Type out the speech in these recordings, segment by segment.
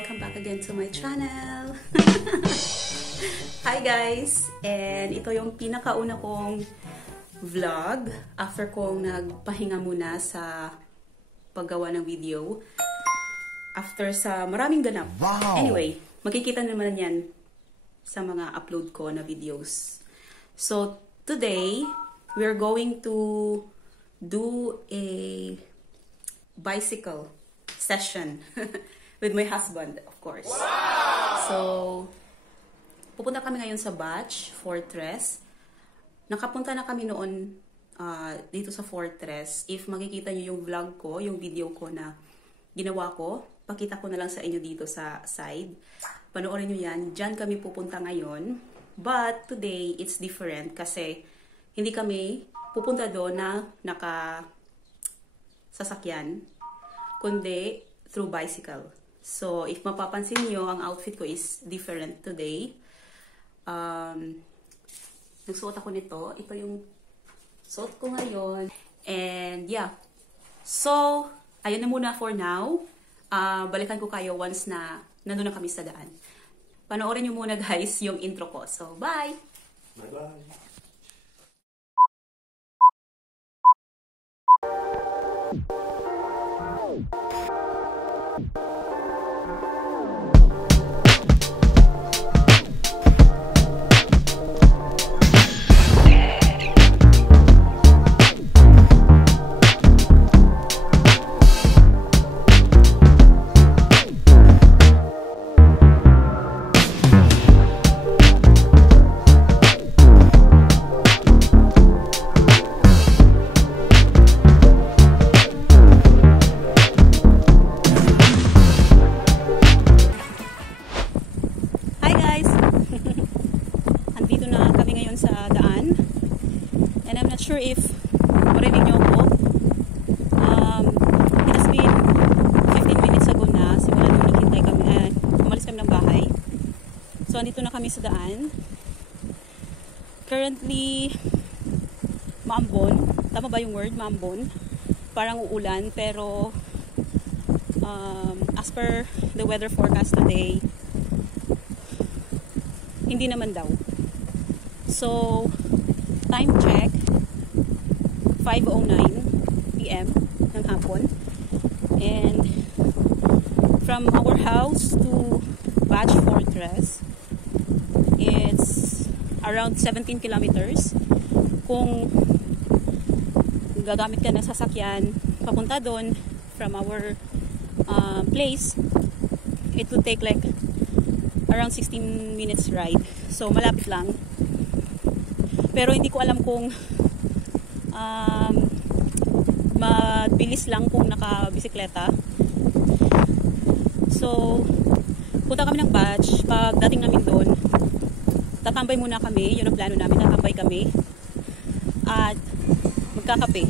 welcome back again to my channel. Hi guys! And ito yung pinakauna kong vlog after kong nagpahinga muna sa paggawa ng video. After sa maraming ganap. Wow! Anyway, makikita naman yan sa mga upload ko na videos. So, today, we're going to do a bicycle session with my husband, of course. Wow! So, pupunta kami ngayon sa Batch Fortress. Nakapunta na kami noon dito sa Fortress. If makikita nyo yung vlog ko, yung video ko na ginawa ko, pakita ko na lang sa inyo dito sa side. Panoorin nyo yan. Diyan kami pupunta ngayon. But today, it's different kasi hindi kami pupunta doon na naka-sasakyan, kundi through bicycle. So, if mapapansin nyo, ang outfit ko is different today. Nagsuot ako nito. Ito yung suot ko ngayon. And yeah. So, ayun na muna for now. Balikan ko kayo once na nandun na kami sa daan. Panoorin nyo muna guys yung intro ko. So, bye! Bye-bye! Sure if marinig nyo ako. It has been 15 minutes ago na simula nung naghintay kami, umalis kami ng bahay. So andito na kami sa daan. Currently maambon, tama ba yung word, maambon? Parang uulan, pero as per the weather forecast today, hindi naman daw. So time check, 5:09 PM ng hapon, and from our house to Batch Fortress it's around 17 kilometers. Kung gagamit ka ng sasakyan papunta doon from our place, it would take like around 16 minutes ride, so malapit lang. Pero hindi ko alam kung mabilis lang kung nakabisikleta. So, punta kami ng Batch. Pag dating namin doon, tatambay muna kami. Yun ang plano namin. Tatambay kami. At magkakape.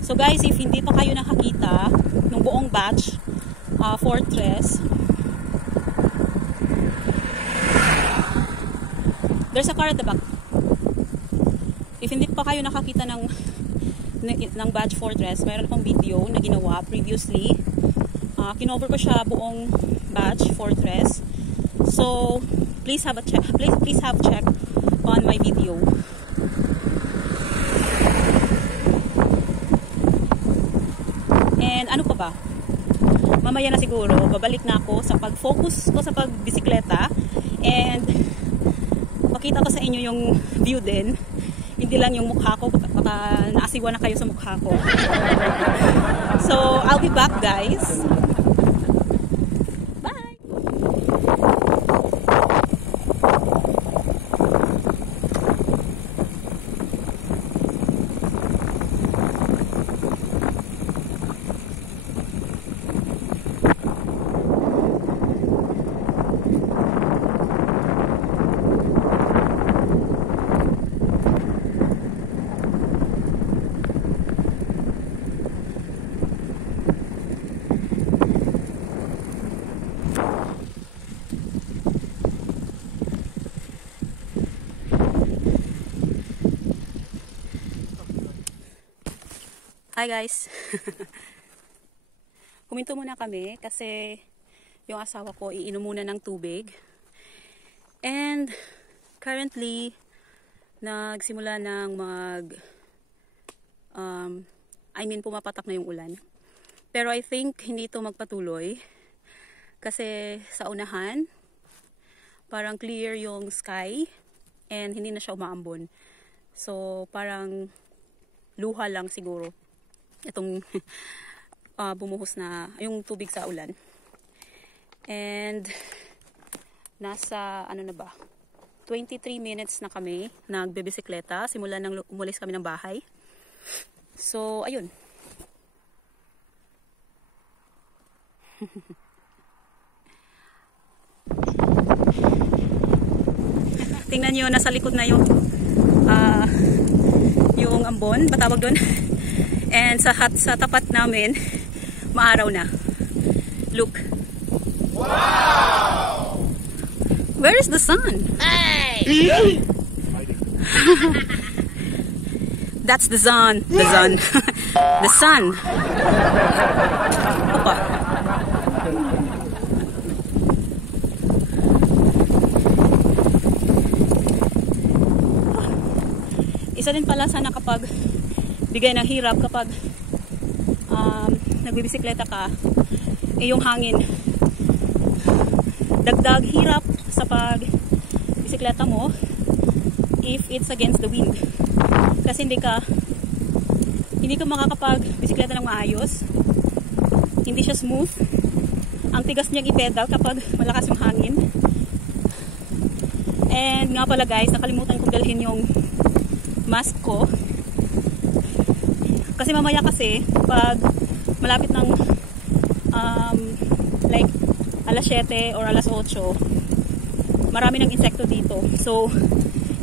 So guys, if hindi pa kayo nakakita ng buong Batch Fortress, there's a car at the back. If hindi pa kayo nakakita ng Batch Fortress, mayroon akong video na ginawa previously. Kinover ko siya buong Batch Fortress. So, please have a check. Please have check on my video. And ano pa ba? Mamaya na siguro, babalik na ako sa pag-focus ko sa pagbisikleta and makita ko sa inyo yung view din. Hindi lang yung mukha ko, baka naasiwa na kayo sa mukha ko. So, I'll be back guys. Bye! Hi guys! Huminto muna kami kasi yung asawa ko iinom muna ng tubig. And currently, nagsimula ng pumapatak na yung ulan. Pero I think hindi ito magpatuloy kasi sa unahan, parang clear yung sky and hindi na siya umaambon. So parang luha lang siguro itong bumuhos na yung tubig sa ulan. And nasa 23 minutes na kami nagbebisikleta simula nang umalis kami ng bahay. So ayun. Tingnan nyo, nasa likod na yung ambon, batawag doon. And sa tapat namin, maaraw na. Look. Wow! Where is the sun? Hey! That's the sun. The sun. The sun. Opa. Isa din pala sana kapag bigay ng hirap kapag nagbibisikleta ka, yung hangin. Dagdag hirap sa pagbisikleta mo if it's against the wind. Kasi hindi ka makakapag-bisikleta ng maayos. Hindi siya smooth. Ang tigas niyang i-pedal kapag malakas yung hangin. And nga pala guys, nakalimutan kong dalhin yung mask ko. Kasi mamaya pag malapit ng like alas 7 or alas 8, marami ng insekto dito. So,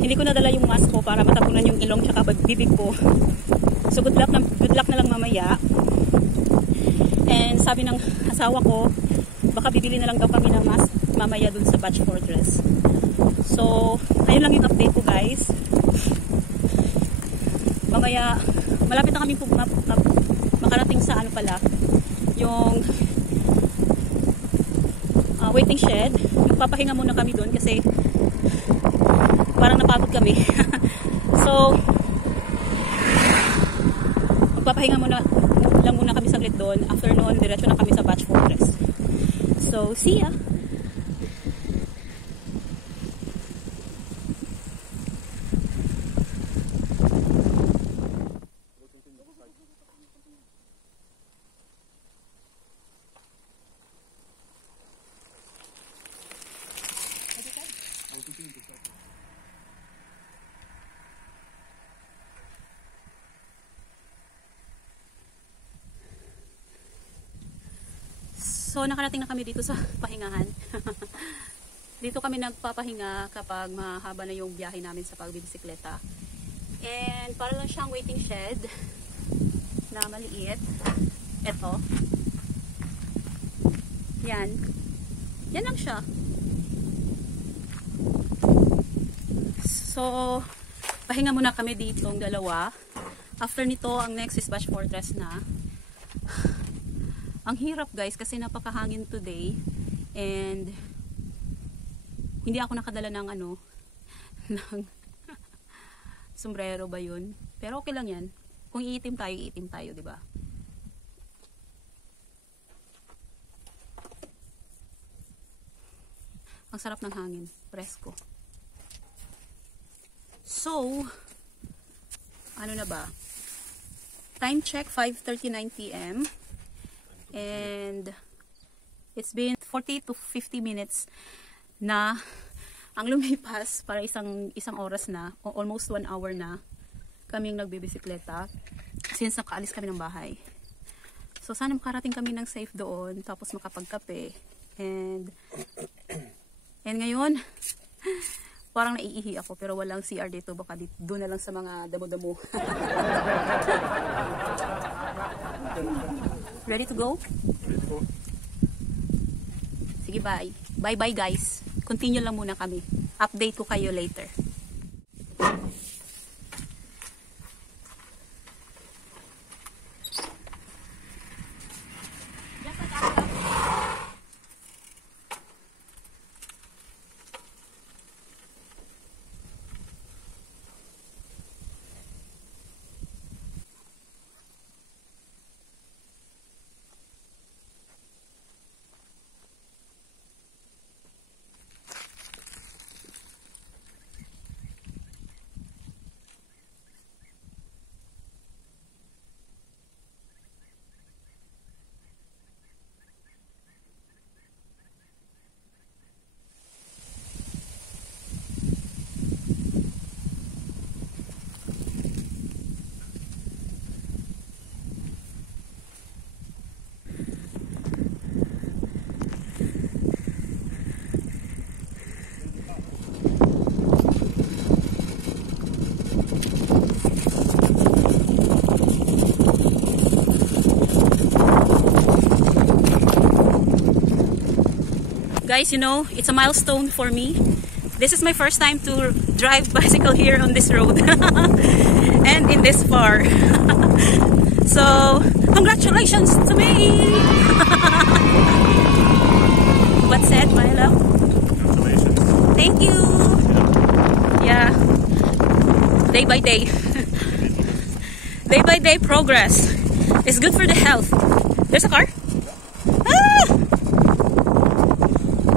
hindi ko nadala yung mask ko para matapunan yung ilong tsaka bibig ko. So, good luck na lang mamaya. And sabi ng asawa ko, baka bibili na lang daw kami ng mask mamaya dun sa Batch Fortress. So, ayun lang yung update ko guys. Mamaya, malapit na kami makarating sa yung waiting shed. Magpapahinga muna kami doon kasi parang napagod kami. So, magpapahinga muna kami saglit doon. After noon, diretso na kami sa Batch Fortress. So, see ya! So, nakarating na kami dito sa pahingahan. Dito kami nagpapahinga kapag mahaba na yung biyahe namin sa pagbibisikleta. And para lang siyang waiting shed na maliit. Ito. Yan. Yan lang siya. So, pahinga muna kami dito ang dalawa. After nito, ang next is Batch Fortress na. Ang hirap guys kasi napakahangin today and hindi ako nakadala ng ng sombrero ba yun? Pero okay lang yan. Kung iitim tayo, di ba? Ang sarap ng hangin, presko. So, ano na ba? Time check 5:39 PM. And it's been 40 to 50 minutes na ang lumipas para isang oras na, o almost 1 hour na kaming nagbibisikleta since nakaalis kami ng bahay. So sana makarating kami ng safe doon tapos makapagkape. And ngayon parang naiihi ako pero walang CR dito, baka doon na lang sa mga damo-damo. Ready to go? Ready to go. Sige, bye. Bye-bye guys. Continue lang muna kami. Update ko kayo later. Guys, you know, it's a milestone for me. This is my first time to drive bicycle here on this road and in this far. So, congratulations to me! What's said, my love? Congratulations. Thank you! Yeah. Day by day. Day by day progress. It's good for the health. There's a car? Ah!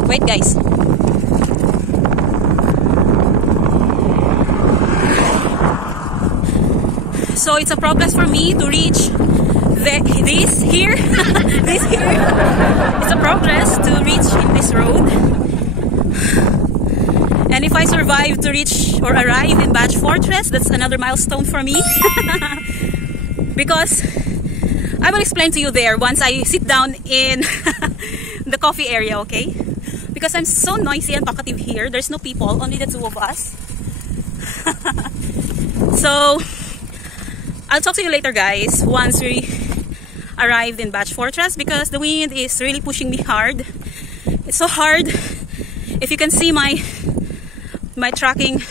Wait, guys. So it's a progress for me to reach this here. This here. It's a progress to reach in this road. And if I survive to reach or arrive in Badge Fortress, that's another milestone for me. Because I will explain to you there once I sit down in the coffee area, okay? Because I'm so noisy and talkative here. There's no people, only the two of us. So I'll talk to you later, guys, once we arrived in Badge Fortress, because the wind is really pushing me hard. It's so hard. If you can see my tracking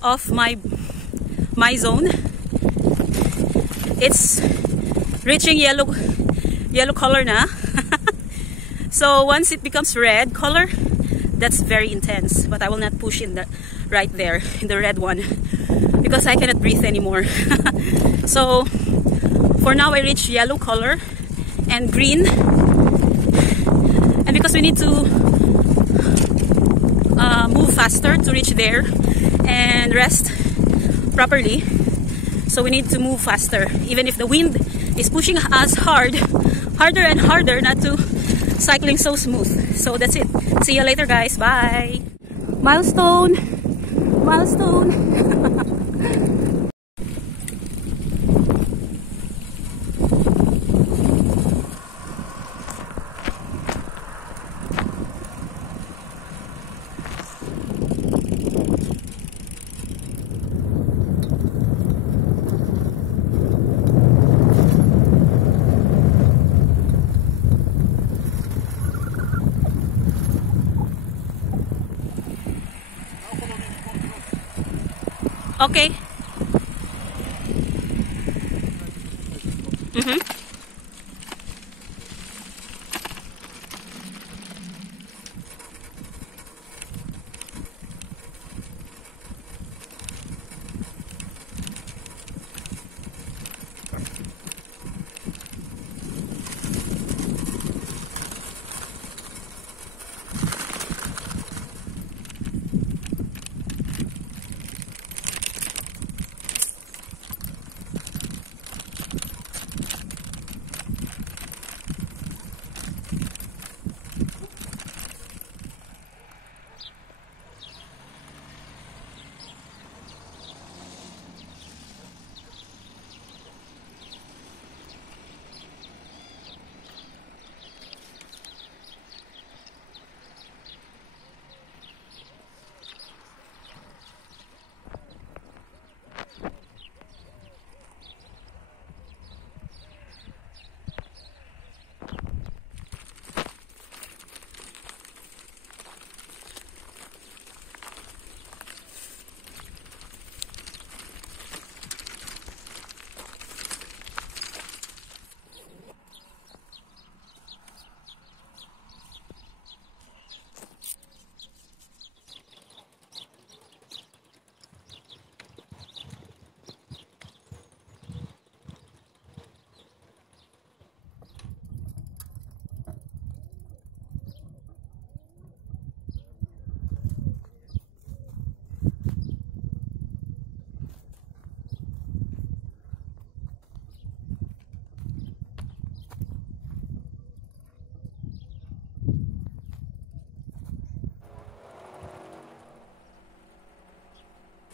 of my zone, it's reaching yellow color na. So once it becomes red color, that's very intense. But I will not push in the right there in the red one because I cannot breathe anymore. So for now I reach yellow color and green, and because we need to move faster to reach there and rest properly, so we need to move faster even if the wind is pushing us harder and harder, not to cycling so smooth. So that's it. See you later, guys. Bye. Milestone. Okay.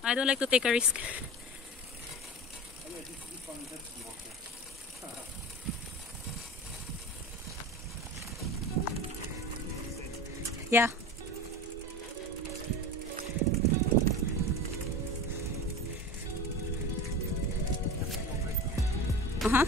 I don't like to take a risk. Yeah. Uh-huh.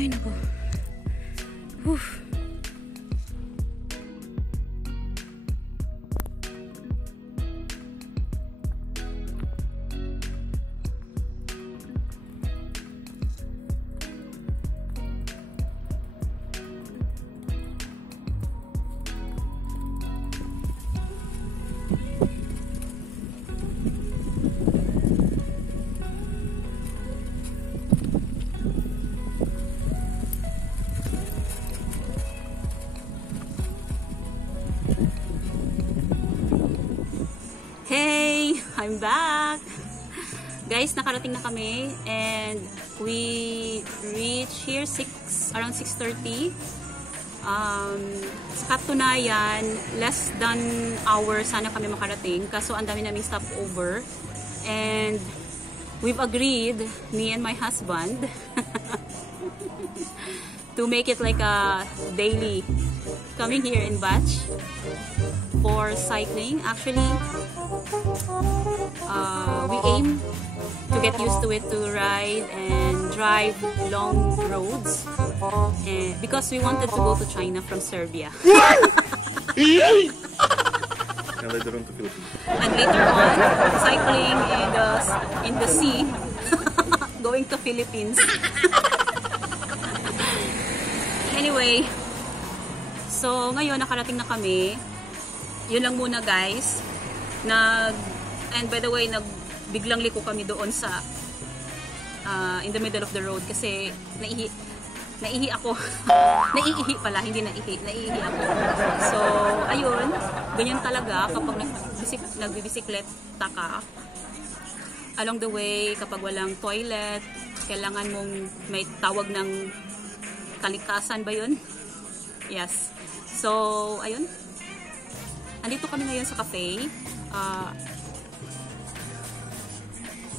Ay, naku. Whew. Hey! I'm back! Guys, nakarating na kami and we reach here around 6:30. Sa katunayan, less than hour sana kami makarating kaso ang dami naming stopover and we've agreed, me and my husband, to make it like a daily coming here in batch for cycling. Actually, we aim to get used to it, to ride and drive long roads because we wanted to go to China from Serbia. And later on to Philippines. And later on, cycling in the sea, going to Philippines. Anyway, so ngayon nakarating na kami. Yun lang muna guys. And by the way, biglang liko kami doon sa in the middle of the road kasi naihi ako. Naiihi pala, hindi naiihi ako. So, ayun, ganyan talaga kapag nagbibisikleta ka. Along the way, kapag walang toilet, kailangan mong may tawag ng kalikasan ba yun? Yes. So, ayun. Andito kami ngayon sa cafe.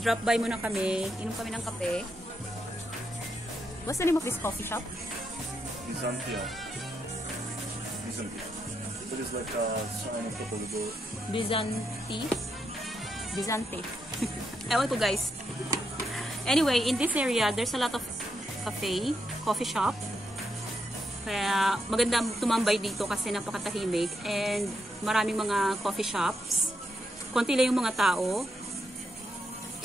Drop by muna kami. Inom kami ng kape. What's the name of this coffee shop? Byzantia. It is like a sign of Topologo. Byzante. Ewan ko guys. Anyway, in this area, there's a lot of coffee shop. Kaya maganda tumambay dito kasi napakatahimik and maraming mga coffee shops. Konti lang yung mga tao.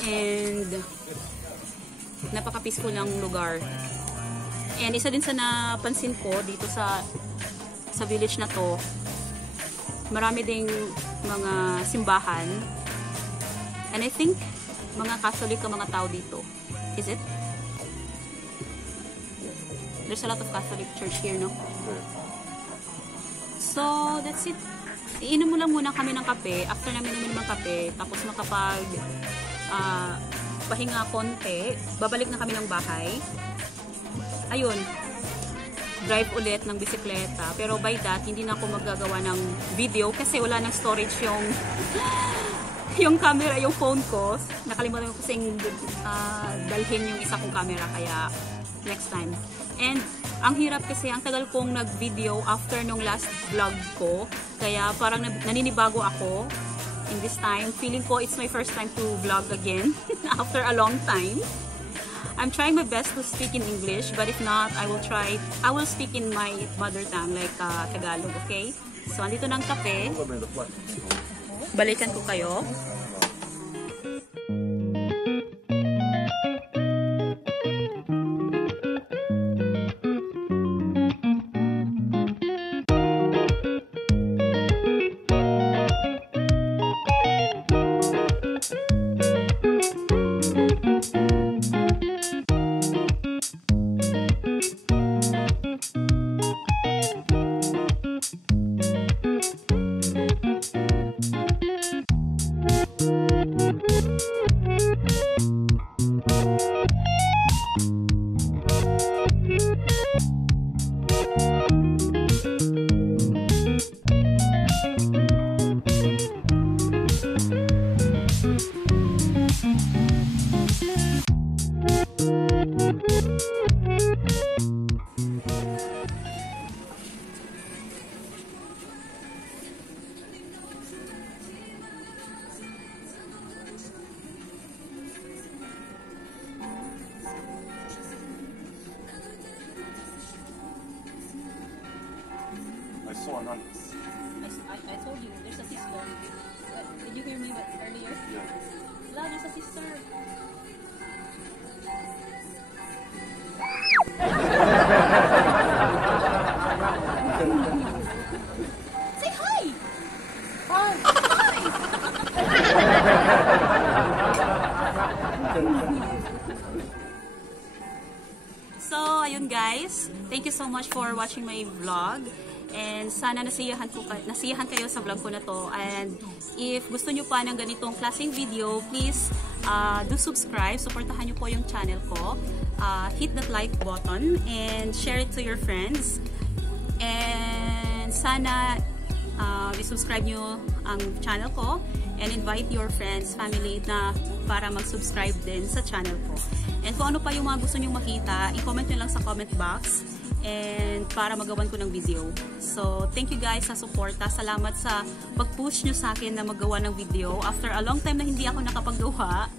And napaka-peaceful ng lugar. And isa din sa napansin ko dito sa village na to, marami ding mga simbahan. And I think mga Catholic ang mga tao dito. Is it? There's a lot of Catholic church here, no? So, that's it. Iinom mo lang muna kami ng kape. After namin uminom ng kape, tapos makapag pahinga konti, babalik na kami ng bahay. Ayun. Drive ulit ng bisikleta. Pero by that, hindi na ako magagawa ng video kasi wala nang storage yung camera, yung phone ko. Nakalimutan ko kasing dalhin yung isa kong camera, kaya next time. And ang hirap kasi, ang tagal kong nag-video after nung last vlog ko. Kaya parang naninibago ako in this time. Feeling ko it's my first time to vlog again after a long time. I'm trying my best to speak in English, but if not, I will speak in my mother tongue like Tagalog, okay? So, andito ng kape. Balikan ko kayo. そうは何です I told you, there's a sister. Did you hear me earlier? Yeah. La, there's a sister. Say hi! So, ayun guys. Thank you so much for watching my vlog. And sana nasiyahan kayo sa vlog ko na to. And if gusto nyo pa ng ganitong klaseng video, please do subscribe. Supportahan nyo po yung channel ko. Hit that like button and share it to your friends. And sana i-subscribe nyo ang channel ko and invite your friends, family na para mag-subscribe din sa channel ko. And kung ano pa yung mga gusto nyo makita, i-comment nyo lang sa comment box and para magawan ko ng video. So, thank you guys sa suporta. Salamat sa pag-push nyo sa akin na magawa ng video after a long time na hindi ako nakapaggawa.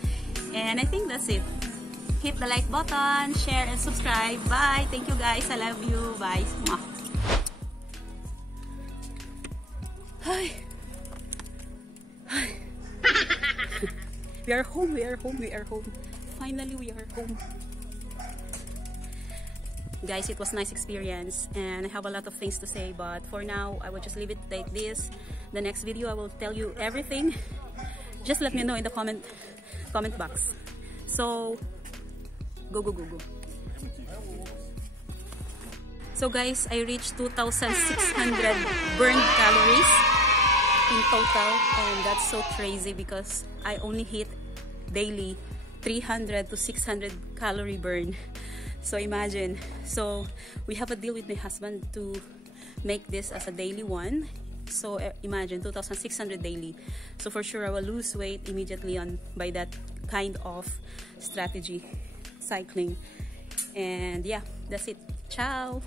And I think that's it. Hit the like button, share, and subscribe. Bye! Thank you guys. I love you. Bye! Mwah. Hi! Hi! We are home, we are home, we are home. Finally, we are home. Guys, it was a nice experience and I have a lot of things to say, but for now, I will just leave it like this. The next video, I will tell you everything. Just let me know in the comment box. So, go, go, go, go. So guys, I reached 2,600 burned calories in total, and that's so crazy because I only hit daily 300 to 600 calorie burn. So imagine. So we have a deal with my husband to make this as a daily one. So imagine 2,600 daily. So for sure I will lose weight immediately by that kind of strategy, cycling. And yeah, that's it. Ciao.